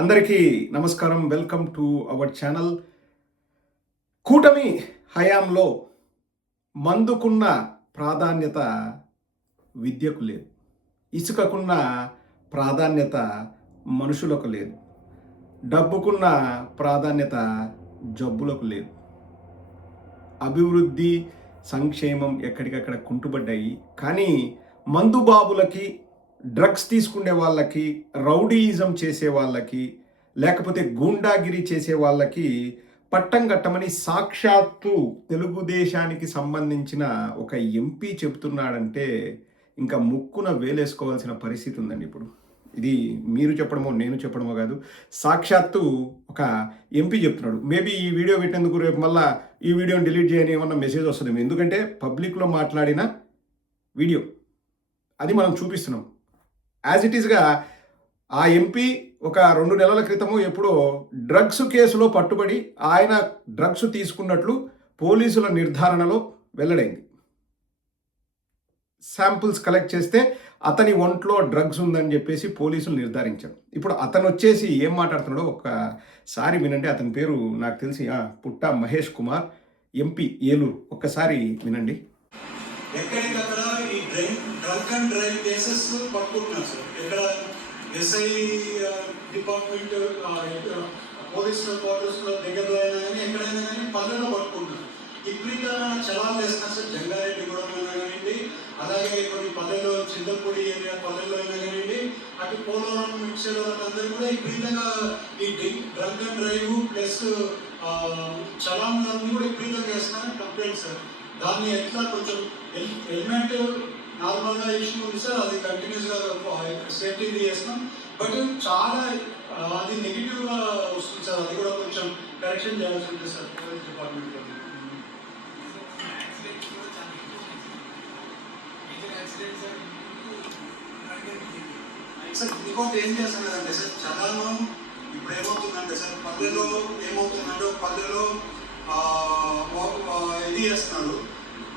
అందరికీ నమస్కారం. Welcome to our channel. కూటమి హయాంలో మందుకున్న ప్రాధాన్యత విద్యకు లేదు. ఇసుకకున్న ప్రాధాన్యత మనుషులకు లేదు. డబ్బుకున్న ప్రాధాన్యత జబ్బులకు లేదు. అభివృద్ధి, సంక్షేమం ఎక్కడికక్కడ కుంటుపడ్డాయి. కానీ మందుబాబులకి, డ్రగ్స్ తీసుకునే వాళ్ళకి, రౌడీయిజం చేసే వాళ్ళకి, లేకపోతే గూండాగిరి చేసే వాళ్ళకి పట్టం కట్టమని సాక్షాత్తు తెలుగుదేశానికి సంబంధించిన ఒక ఎంపీ చెప్తున్నాడంటే ఇంకా ముక్కున వేలేసుకోవాల్సిన పరిస్థితి ఉందండి ఇప్పుడు. ఇది మీరు చెప్పడమో నేను చెప్పడమో కాదు, సాక్షాత్తు ఒక ఎంపీ చెప్తున్నాడు. మేబీ ఈ వీడియో పెట్టేందుకు రేపు మళ్ళీ ఈ వీడియోని డిలీట్ చేయని ఏమన్నా మెసేజ్ వస్తుంది. ఎందుకంటే పబ్లిక్లో మాట్లాడిన వీడియో అది మనం చూపిస్తున్నాం. యాజ్ ఇట్ ఈస్గా ఆ ఎంపీ ఒక 2 నెలల క్రితము ఎప్పుడో డ్రగ్స్ కేసులో పట్టుబడి ఆయన డ్రగ్స్ తీసుకున్నట్లు పోలీసుల నిర్ధారణలో వెల్లడైంది. శాంపుల్స్ కలెక్ట్ చేస్తే అతని ఒంట్లో డ్రగ్స్ ఉందని చెప్పేసి పోలీసులు నిర్ధారించారు. ఇప్పుడు అతను వచ్చేసి ఏం మాట్లాడుతున్నాడో ఒక్కసారి వినండి. అతని పేరు నాకు తెలిసి పుట్టా మహేష్ కుమార్, ఎంపీ ఏలూరు. ఒక్కసారి వినండి. ఎక్కడికక్కడ ఈ డ్రంక్ అండ్ డ్రైవ్ కేసెస్ పట్టుకుంటున్నారు సార్. ఇక్కడ ఎస్ఐ డిపార్ట్మెంట్, పోలీస్ క్వార్టర్స్లో దగ్గరలో అయినా కానీ ఎక్కడైనా కానీ పల్లెల్లో పట్టుకుంటున్నారు. విపరీతమైన చలాలు వేస్తున్నారు సార్. జంగారెడ్డి కూడా కానివ్వండి, అలాగే కొన్ని పల్లెల్లో చింతపూడి ఏరియా పల్లెల్లో అయినా కానివ్వండి, అటు పోలవరం మిక్స్ అందరూ కూడా విపరీతంగా ఈ డ్రంక్ అండ్ డ్రైవ్ ప్లస్ చలాన్లన్నీ కూడా విపరీతంగా వేస్తున్నారని కంప్లైంట్ సార్. దాన్ని ఎట్లా కొంచెం హెల్మెట్ నార్మల్గా ఇష్యూ ఉంది సార్, అది కంటిన్యూస్గా సేఫ్టీ చేస్తున్నాం. బట్ చాలా అది నెగిటివ్గా వస్తుంది సార్. అది కూడా కొంచెం కరెక్షన్ చేయాల్సి ఉంటుంది సార్ పోలీస్ డిపార్ట్మెంట్లో. సార్ ఇంకోటి ఏం చేస్తున్నారంటే సార్, చలాను ఇప్పుడు ఏమవుతుందంటే సార్, పల్లెలో ఏమవుతుందంటే పల్లెలో ఇది చేస్తున్నారు,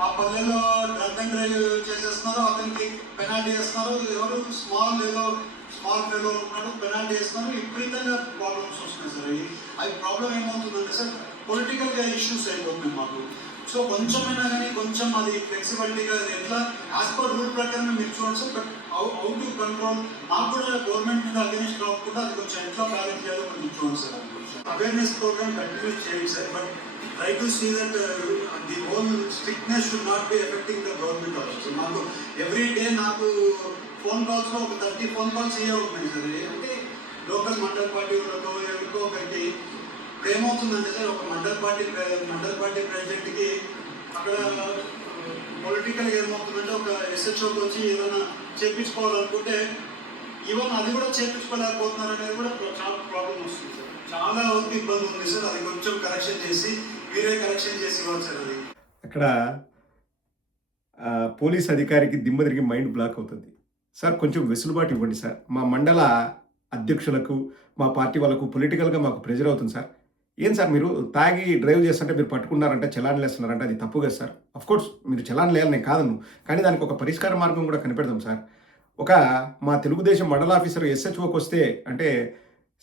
ఆ పల్లెల్లో డ్రగ్ అండ్ డ్రైవ్ చేసేస్తున్నారు, అతనికి పెనాల్టీ చేస్తున్నారు. ఎవరు స్మాల్ ఫెలో ఉన్నాడు, పెనాల్టీ చేస్తున్నారు. విపరీతంగా ప్రాబ్లమ్స్ వస్తున్నాయి సార్. అది ప్రాబ్లం ఏమవుతుందంటే సార్, పొలిటికల్గా ఇష్యూస్ అయిపోతుంది మాకు. సో కొంచెమైనా కానీ కొంచెం అది ఫ్లెక్సిబిలిటీగా ఎట్లా యాజ్ పర్ రూల్ ప్రకారం మీరు చూడండి sir. But how to control, నాకు కూడా గవర్నమెంట్ మీద అగెనిస్ట్ రాకుండా అది కొంచెం ఎట్లా బ్యాలెన్స్ చేయాలో కొంచెం చూడండి సార్. అవేర్నెస్ ప్రోగ్రామ్ కంటిన్యూస్ చేయండి sir. But try to see that the whole strictness should not be affecting the government also. నాకు ఎవ్రీ డే నాకు ఫోన్ కాల్స్లో ఒక 30 ఫోన్ కాల్స్ ఇవే ఉన్నాయి సార్. అంటే లోకల్ మండల్ పార్టీ వాళ్ళతో ఎవరికో ఒకరికి ఇప్పుడు ఏమవుతుందంటే సార్, ఒక మండల్ పార్టీ ప్రెసిడెంట్కి అక్కడ పొలిటికల్గా ఏమవుతుందంటే ఒక ఎస్హెచ్ఓకి వచ్చి ఏదైనా చేయించుకోవాలనుకుంటే ఈవెన్ అది కూడా చేయించుకోలేకపోతున్నారు అనేది కూడా చాలా ప్రాబ్లం వస్తుంది సార్. చాలా వరకు ఇబ్బంది ఉంది సార్. అది కొంచెం కరెక్షన్ చేసి మీరే కరెక్షన్ చేసి ఇవ్వాలి సార్. అది అక్కడ పోలీస్ అధికారికి దిమ్మ తిరిగి మైండ్ బ్లాక్ అవుతుంది. సార్ కొంచెం వెసులుబాటు ఇవ్వండి సార్. మా మండల అధ్యక్షులకు, మా పార్టీ వాళ్ళకు పొలిటికల్గా మాకు ప్రెజర్ అవుతుంది సార్. ఏం సార్ మీరు తాగి డ్రైవ్ చేస్తుంటే మీరు పట్టుకున్నారంటే చలాన్ వేస్తున్నారంటే అది తప్పు కదా సార్. అఫ్కోర్స్ మీరు చలాన్ వేయాలి, నేను కాదను. కానీ దానికి ఒక పరిష్కార మార్గం కూడా కనిపెడదాం సార్. మా తెలుగుదేశం మండల ఆఫీసర్ ఎస్హెచ్ఓకి వస్తే, అంటే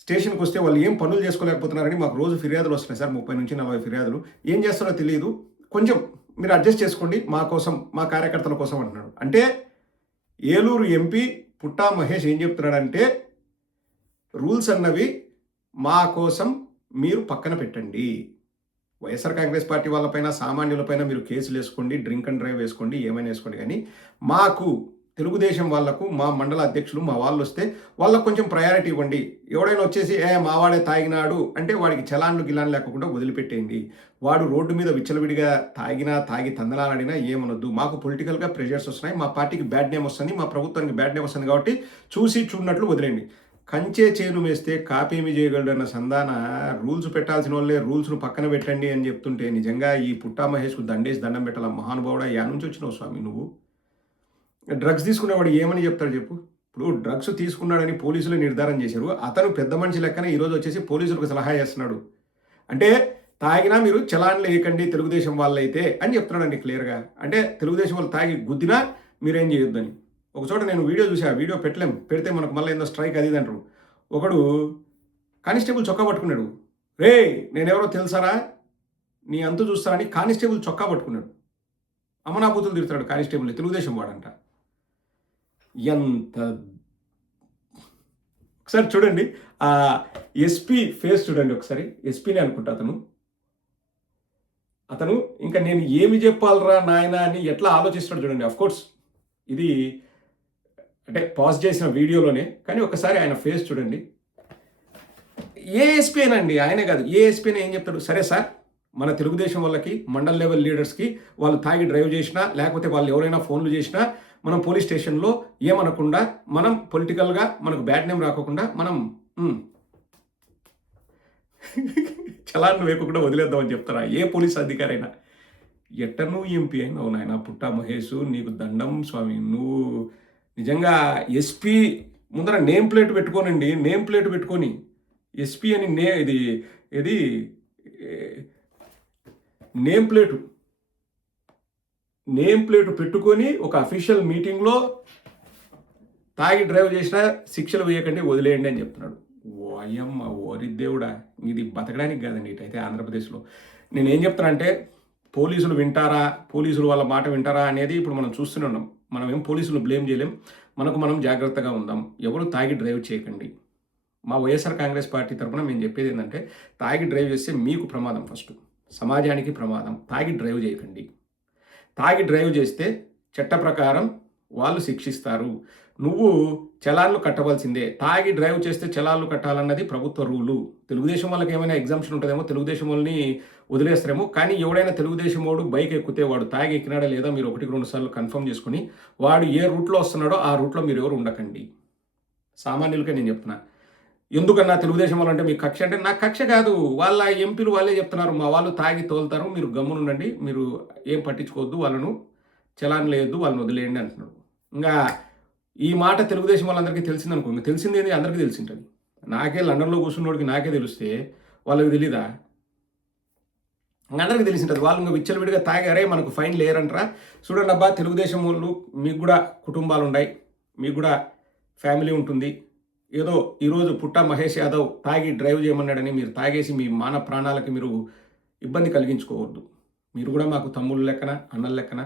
స్టేషన్కి వస్తే వాళ్ళు ఏం పనులు చేసుకోలేకపోతున్నారని మాకు రోజు ఫిర్యాదులు వస్తున్నాయి సార్. 30 నుంచి 40 ఫిర్యాదులు. ఏం చేస్తారో తెలియదు. కొంచెం మీరు అడ్జస్ట్ చేసుకోండి మా కోసం, మా కార్యకర్తల కోసం అంటున్నాడు. అంటే ఏలూరు ఎంపీ పుట్టా మహేష్ ఏం చెప్తున్నాడంటే, రూల్స్ అన్నవి మా కోసం మీరు పక్కన పెట్టండి. వైఎస్ఆర్ కాంగ్రెస్ పార్టీ వాళ్ళపైన, సామాన్యులపైన మీరు కేసులు వేసుకోండి, డ్రింక్ అండ్ డ్రైవ్ వేసుకోండి, ఏమైనా వేసుకోండి. కానీ మాకు తెలుగుదేశం వాళ్లకు, మా మండల అధ్యక్షులు, మా వాళ్ళు వస్తే వాళ్ళకు కొంచెం ప్రయారిటీ ఇవ్వండి. ఎవడైనా వచ్చేసి మావాడే తాగినాడు అంటే వాడికి చలాన్లు గిలాన్లు లేకుండా వదిలిపెట్టేయండి. వాడు రోడ్డు మీద విచ్చలవిడిగా తాగి తందనాలాడినా ఏమనొద్దు. మాకు పొలిటికల్గా ప్రెషర్స్ వస్తున్నాయి, మా పార్టీకి బ్యాడ్ నేమ్ వస్తుంది, మా ప్రభుత్వానికి బ్యాడ్ నేమ్ వస్తుంది. కాబట్టి చూసి చూడనట్లు వదిలేండి. కంచే చేను వేస్తే కాపేమి చేయగలడన్న సంధాన రూల్స్ పెట్టాల్సిన వాళ్ళే రూల్స్ను పక్కన పెట్టండి అని చెప్తుంటే నిజంగా ఈ పుట్టా మహేష్కు దండేసి దండం పెట్టాల. మహానుభావుడా, యా నుంచి వచ్చినావు స్వామి నువ్వు? డ్రగ్స్ తీసుకునేవాడు ఏమని చెప్తాడు చెప్పు? ఇప్పుడు డ్రగ్స్ తీసుకున్నాడని పోలీసులు నిర్ధారణ చేశారు. అతను పెద్ద మనిషి లెక్కన ఈరోజు వచ్చేసి పోలీసులకు సలహా చేస్తున్నాడు. అంటే తాగినా మీరు చలాన్లు వేయకండి తెలుగుదేశం వాళ్ళైతే అని చెప్తున్నాడండి క్లియర్గా. అంటే తెలుగుదేశం వాళ్ళు తాగి గుద్దినా మీరేం చేయొద్దని. ఒకచోట నేను వీడియో చూసి, ఆ వీడియో పెడితే మనకు మళ్ళీ ఏందో స్ట్రైక్ అది అంటారు. ఒకడు కానిస్టేబుల్ చొక్కా పట్టుకున్నాడు. రేయ్ నేనెవరో తెలుసారా, నీ అంతు చూస్తానని కానిస్టేబుల్ చొక్కా పట్టుకున్నాడు. అమనాబూతులు తిడతాడు కానిస్టేబుల్ని, తెలుగుదేశం వాడంట. ఎంత ఒకసారి చూడండి ఆ ఎస్పీ ఫేస్ చూడండి ఒకసారి. ఎస్పీనే అనుకుంటా అతను ఇంకా నేను ఏమి చెప్పాలరా నాయన అని ఎట్లా ఆలోచిస్తాడు చూడండి. కోర్స్ ఇది అంటే పాజ్ చేసిన వీడియోలోనే, కానీ ఒకసారి ఆయన ఫేస్ చూడండి. ఏ ఎస్పీ అయినా అండి, ఆయనే కాదు ఏ ఎస్పీ అయినా ఏం చెప్తాడు, సరే సార్ మన తెలుగుదేశం వాళ్ళకి మండల్ లెవెల్ లీడర్స్కి వాళ్ళు తాగి డ్రైవ్ చేసినా లేకపోతే వాళ్ళు ఎవరైనా ఫోన్లు చేసినా మనం పోలీస్ స్టేషన్లో ఏమనకుండా మనం పొలిటికల్గా మనకు బ్యాడ్ నేమ్ రాకోకుండా మనం చలాన్ని వేయకుండా వదిలేద్దామని చెప్తారా ఏ పోలీస్ అధికారి అయినా? ఎట్ట నువ్వు ఎంపీ అయినావు నాయన పుట్టా మహేష్, నీకు దండం స్వామి. నువ్వు నిజంగా ఎస్పీ ముందర నేమ్ ప్లేట్ పెట్టుకోనండి, నేమ్ ప్లేట్ పెట్టుకొని ఎస్పీ అని ఇది నేమ్ ప్లేట్ పెట్టుకొని ఒక అఫీషియల్ మీటింగ్లో తాగి డ్రైవ్ చేసినా శిక్షలు వేయకండి వదిలేయండి అని చెప్తున్నాడు. ఓ అయ్యమ్మ ఓరి దేవుడా, ఇది బతకడానికి కాదండి ఇటైతే ఆంధ్రప్రదేశ్లో. నేనేం చెప్తానంటే పోలీసులు వింటారా, పోలీసులు వాళ్ళ మాట వింటారా అనేది ఇప్పుడు మనం చూస్తూనే ఉన్నాం. మనం ఏం పోలీసులు బ్లేమ్ చేయలేం, మనం జాగ్రత్తగా ఉందాం. ఎవరు తాగి డ్రైవ్ చేయకండి. మా వైఎస్ఆర్ కాంగ్రెస్ పార్టీ తరఫున మేము చెప్పేది ఏంటంటే తాగి డ్రైవ్ చేస్తే మీకు ప్రమాదం, ఫస్ట్ సమాజానికి ప్రమాదం. తాగి డ్రైవ్ చేయకండి. తాగి డ్రైవ్ చేస్తే చట్ట ప్రకారం వాళ్ళు శిక్షిస్తారు. నువ్వు చలాన్లు కట్టవలసిందే. తాగి డ్రైవ్ చేస్తే చలాన్లు కట్టాలన్నది ప్రభుత్వ రూలు. తెలుగుదేశం వాళ్ళకి ఏమైనా ఎగ్జామ్షన్ ఉంటుందేమో, తెలుగుదేశం వాళ్ళని వదిలేస్తారేమో, కానీ ఎవడైనా తెలుగుదేశం వాడు బైక్ ఎక్కితే వాడు తాగి ఎక్కినాడా లేదా మీరు 1-2 సార్లు కన్ఫర్మ్ చేసుకుని వాడు ఏ రూట్లో వస్తున్నాడో ఆ రూట్లో మీరు ఎవరు ఉండకండి. సామాన్యులకే నేను చెప్తున్నా. ఎందుకన్నా తెలుగుదేశం వాళ్ళు అంటే మీకు కక్ష అంటే, నాకు కక్ష కాదు, వాళ్ళ ఎంపీలు వాళ్ళే చెప్తున్నారు మా వాళ్ళు తాగి తోలుతారు, మీరు గమ్మునుండండి, మీరు ఏం పట్టించుకోవద్దు, వాళ్ళను చలాన్ లేదు, వాళ్ళని వదిలేయండి అంటున్నాడు. ఇంకా ఈ మాట తెలుగుదేశం వాళ్ళందరికీ తెలిసిందనుకో, ఇంకా తెలిసింది ఏంది అందరికీ తెలిసింటుంది. నాకే లండన్లో కూర్చున్నోడికి నాకే తెలిస్తే వాళ్ళకి తెలీదా? అందరికీ తెలిసింటుంది. వాళ్ళు ఇంకా విచ్చలవిడిగా తాగారే మనకు ఫైన్ లేరంటారా? చూడండి అబ్బా, తెలుగుదేశం వాళ్ళు మీకు కూడా కుటుంబాలు ఉన్నాయి, మీకు కూడా ఫ్యామిలీ ఉంటుంది. ఏదో ఈరోజు పుట్టా మహేష్ యాదవ్ తాగి డ్రైవ్ చేయమన్నాడని మీరు తాగేసి మీ మాన ప్రాణాలకి మీరు ఇబ్బంది కలిగించుకోవద్దు. మీరు కూడా మాకు తమ్ముళ్ళ లెక్కన, అన్నల లెక్కన.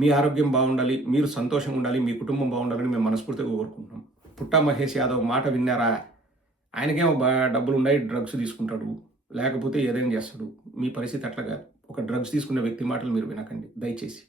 మీ ఆరోగ్యం బాగుండాలి, మీరు సంతోషంగా ఉండాలి, మీ కుటుంబం బాగుండాలని మేము మనస్ఫూర్తిగా కోరుకుంటున్నాం. పుట్టా మహేష్ యాదవ్ మాట విన్నారా? ఆయనకేమో డబ్బులు ఉన్నాయి, డ్రగ్స్ తీసుకుంటాడు, లేకపోతే ఏదైనా చేస్తాడు. మీ పరిస్థితి అట్లా కాదు. ఒక డ్రగ్స్ తీసుకున్న వ్యక్తి మాటలు మీరు వినకండి దయచేసి.